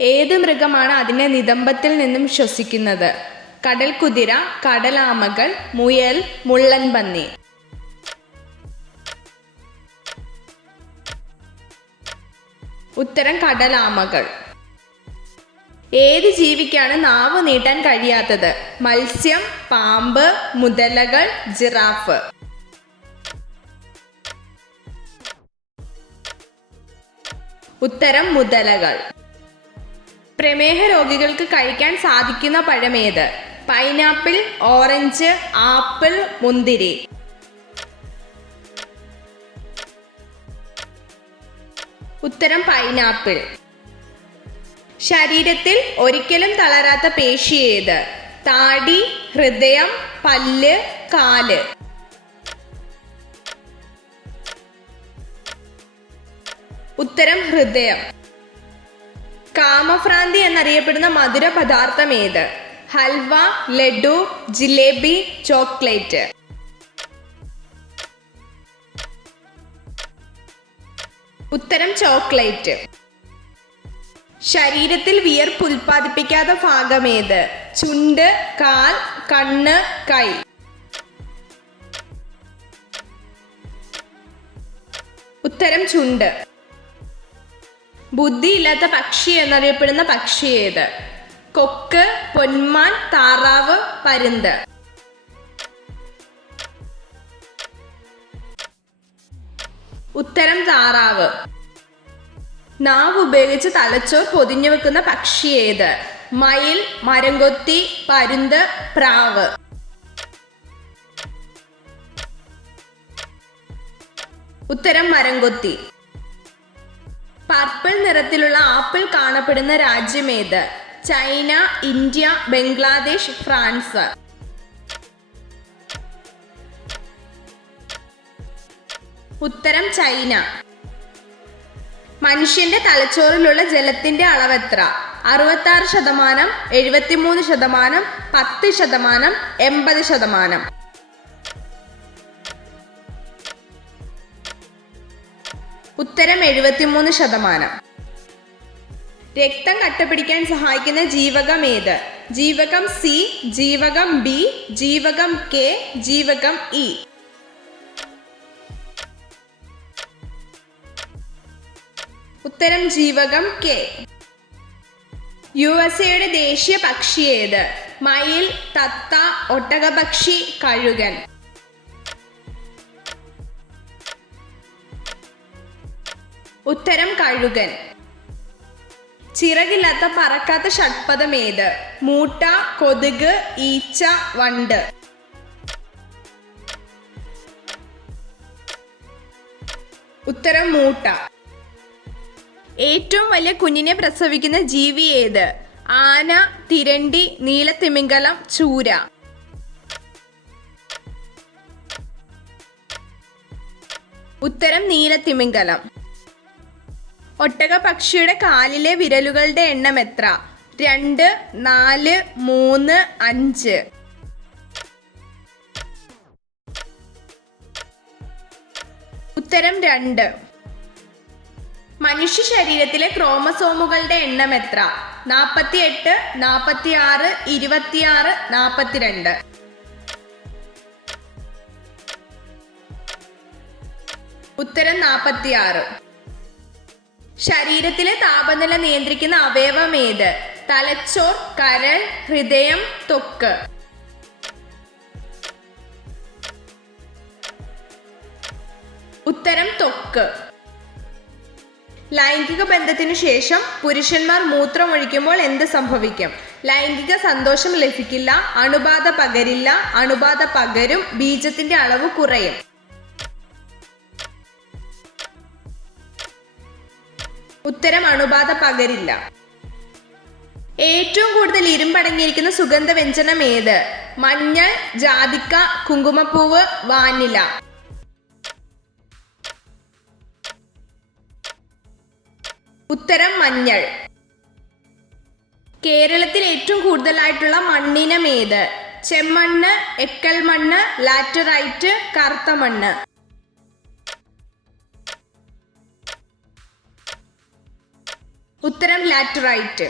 ഏത് മൃഗമാണ് അതിൻ്റെ നിതംബത്തിൽ നിന്നും ശ്വസിക്കുന്നത്? കടൽക്കുതിര, കടലാമകൾ, മുയൽ, മുള്ളൻ പന്നി. ഉത്തരം കടലാമകൾ. ഏത് ജീവിക്കാണ് നാവ് നീട്ടാൻ കഴിയാത്തത്? മത്സ്യം, പാമ്പ്, മുതലകൾ, ജിറാഫ്. ഉത്തരം മുതലകൾ. പ്രമേഹ രോഗികൾക്ക് കഴിക്കാൻ സാധിക്കുന്ന പഴമേത്? പൈനാപ്പിൾ, ഓറഞ്ച്, ആപ്പിൾ, മുന്തിരി. ഉത്തരം പൈനാപ്പിൾ. ശരീരത്തിൽ ഒരിക്കലും തളരാത്ത പേശി ഏത്? താടി, ഹൃദയം, പല്ല്, കാല്. ഉത്തരം ഹൃദയം. കാമഭ്രാന്തി എന്നറിയപ്പെടുന്ന മധുര പദാർത്ഥം ഏത്? ഹൽവ, ലഡു, ജിലേബി, ചോക്ലേറ്റ്. ഉത്തരം ചോക്ലേറ്റ്. ശരീരത്തിൽ വിയർപ്പ് ഉൽപ്പാദിപ്പിക്കാത്ത ഭാഗമേത്? ചുണ്ട്, കാൽ, കണ്ണ്, കൈ. ഉത്തരം ചുണ്ട്. ബുദ്ധിയില്ലാത്ത പക്ഷി എന്നറിയപ്പെടുന്ന പക്ഷി ഏത്? കൊക്ക്, പൊന്മാൻ, താറാവ്, പരുന്ത്. ഉത്തരം താറാവ്. നാവ് ഉപയോഗിച്ച് തലച്ചോർ പൊതിഞ്ഞു വെക്കുന്ന പക്ഷി ഏത്? മയിൽ, മരംകൊത്തി, പരുന്ത്, പ്രാവ്. ഉത്തരം മരംകൊത്തി. പർപ്പിൾ നിറത്തിലുള്ള ആപ്പിൾ കാണപ്പെടുന്ന രാജ്യമേത്? China, India, Bangladesh, France. ഉത്തരം ചൈന. മനുഷ്യന്റെ തലച്ചോറിലുള്ള ജലത്തിന്റെ അളവ് എത്ര? 66%, 73%, 10%, 80%. ഉത്തരം 73%. രക്തം കട്ടപിടിക്കാൻ സഹായിക്കുന്ന ജീവകം ഏത്? ജീവകം സി, ജീവകം ബി, ജീവകം കെ, ജീവകം ഇ. ഉത്തരം ജീവകം കെ. USA ദേശീയ പക്ഷി ഏത്? മയിൽ, തത്ത, ഒട്ടകപക്ഷി, കഴുകൻ. ഉത്തരം കഴുകൻ. ചിറകില്ലാത്ത പറക്കാത്ത ഷഡ്പദം ഏത്? മൂട്ട, കൊതുക്, ഈച്ച, വണ്ട്. ഉത്തരം മൂട്ട. ഏറ്റവും വലിയ കുഞ്ഞിനെ പ്രസവിക്കുന്ന ജീവി ഏത്? ആന, തിരണ്ടി, നീലത്തിമിംഗലം, ചൂര. ഉത്തരം നീലത്തിമിംഗലം. ഒട്ടകപക്ഷിയുടെ കാലിലെ വിരലുകളുടെ എണ്ണം എത്ര? 2, 4, 3, 5. ഉത്തരം 2. മനുഷ്യ ശരീരത്തിലെ ക്രോമസോമുകളുടെ എണ്ണം എത്ര? 48, 46, 26, 42. ഉത്തരം 46. ശരീരത്തിലെ താപനില നിയന്ത്രിക്കുന്ന അവയവം ഏത്? തലച്ചോർ, കരൾ, ഹൃദയം, ത്വക്ക്. ഉത്തരം ത്വക്ക്. ലൈംഗിക ബന്ധത്തിനു ശേഷം പുരുഷന്മാർ മൂത്രമൊഴിക്കുമ്പോൾ എന്ത് സംഭവിക്കും? ലൈംഗിക സന്തോഷം ലഭിക്കില്ല, അണുബാധ പകരില്ല, അണുബാധ പകരും, ബീജത്തിന്റെ അളവ് കുറയും. ഉത്തരം അണുബാധ പകരില്ല. ഏറ്റവും കൂടുതൽ ഇരുമ്പടങ്ങിയിരിക്കുന്ന സുഗന്ധവ്യഞ്ജനം ഏത്? മഞ്ഞൾ, ജാതിക്ക, കുങ്കുമപ്പൂവ്, വാനില. ഉത്തരം മഞ്ഞൾ. കേരളത്തിൽ ഏറ്റവും കൂടുതലായിട്ടുള്ള മണ്ണിനം ഏത്? ചെമ്മണ്ണ്, എക്കൽ മണ്ണ്, ലാറ്ററൈറ്റ്, കറുത്ത മണ്ണ്. ഉത്തരം ലാറ്ററൈറ്റ്.